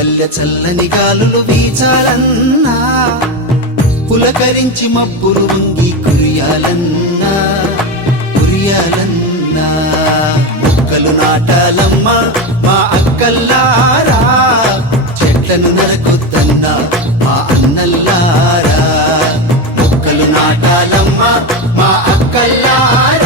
చల్లని గాలులు వీచాలన్నా పులకరించి మబ్బులు వంగి కురియాలన్నా కురియాలన్నా. మొక్కలు నాటాలమ్మా మా అక్కల్లారా చెట్లను నరకొద్దన్నా మా అన్నల్లారా. మొక్కలు నాటాలమ్మా మా అక్కల్లారా.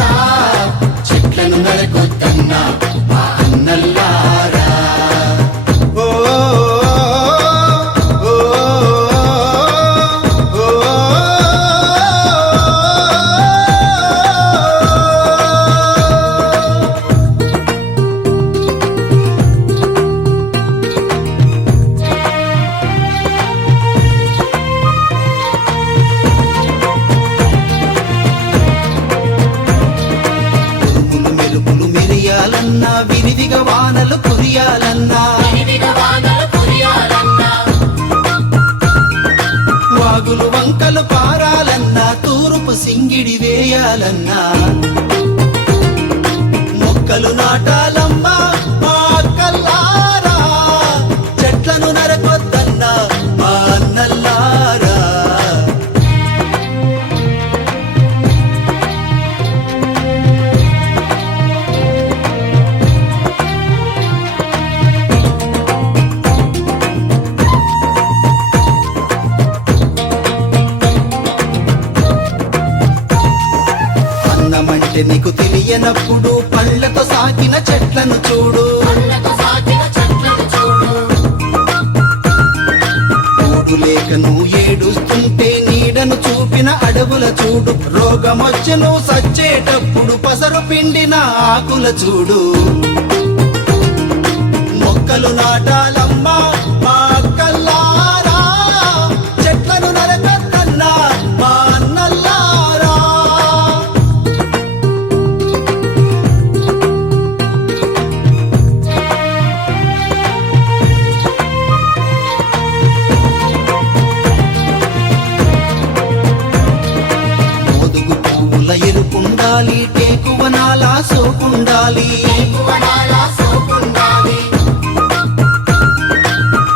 మెరియాలన్నా విరివిగా వానలు కురియాలన్నా వాగులు వంకలు పారాలన్నా తూర్పు సింగిడి వేయాలన్నా. మొక్కలు నాటాలమ్మా అన్నమంటే నీకు తెలియనప్పుడు పళ్ళతో సాకిన చెట్లను చూడు. నువ్వు ఏడుస్తుంటే నీడను చూపిన అడవుల చూడు. రోగమొచ్చెను సచ్చేటప్పుడు పసరు పిండిన ఆకుల చూడు. మొక్కలు నాటాలమ్మా ఎరుపుండాలి టేకువనాల సోకుండాలి.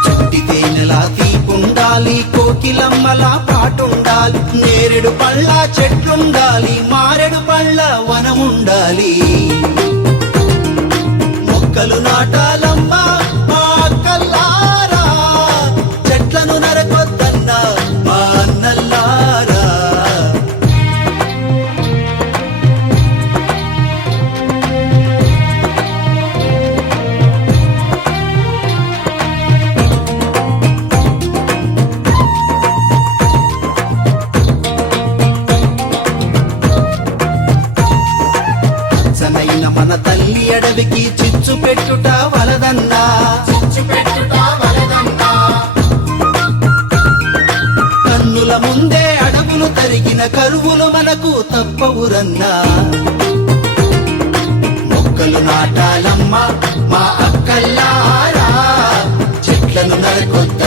చుట్టి తేనెలా తీపుండాలి కోకిలమ్మలా పాటుండాలి నేరేడు పళ్ళ చెట్లుండాలి మారెడు పళ్ళ వనముండాలి. మన తల్లి అడవికి చిచ్చు పెట్టుట వలదన్నా కన్నుల ముందే అడవులు తరిగిన కరువులు మనకు తప్పవురన్నా. మొక్కలు నాటాలమ్మా మా అక్కల్లారా. చెట్లను నరకొద్దన్నా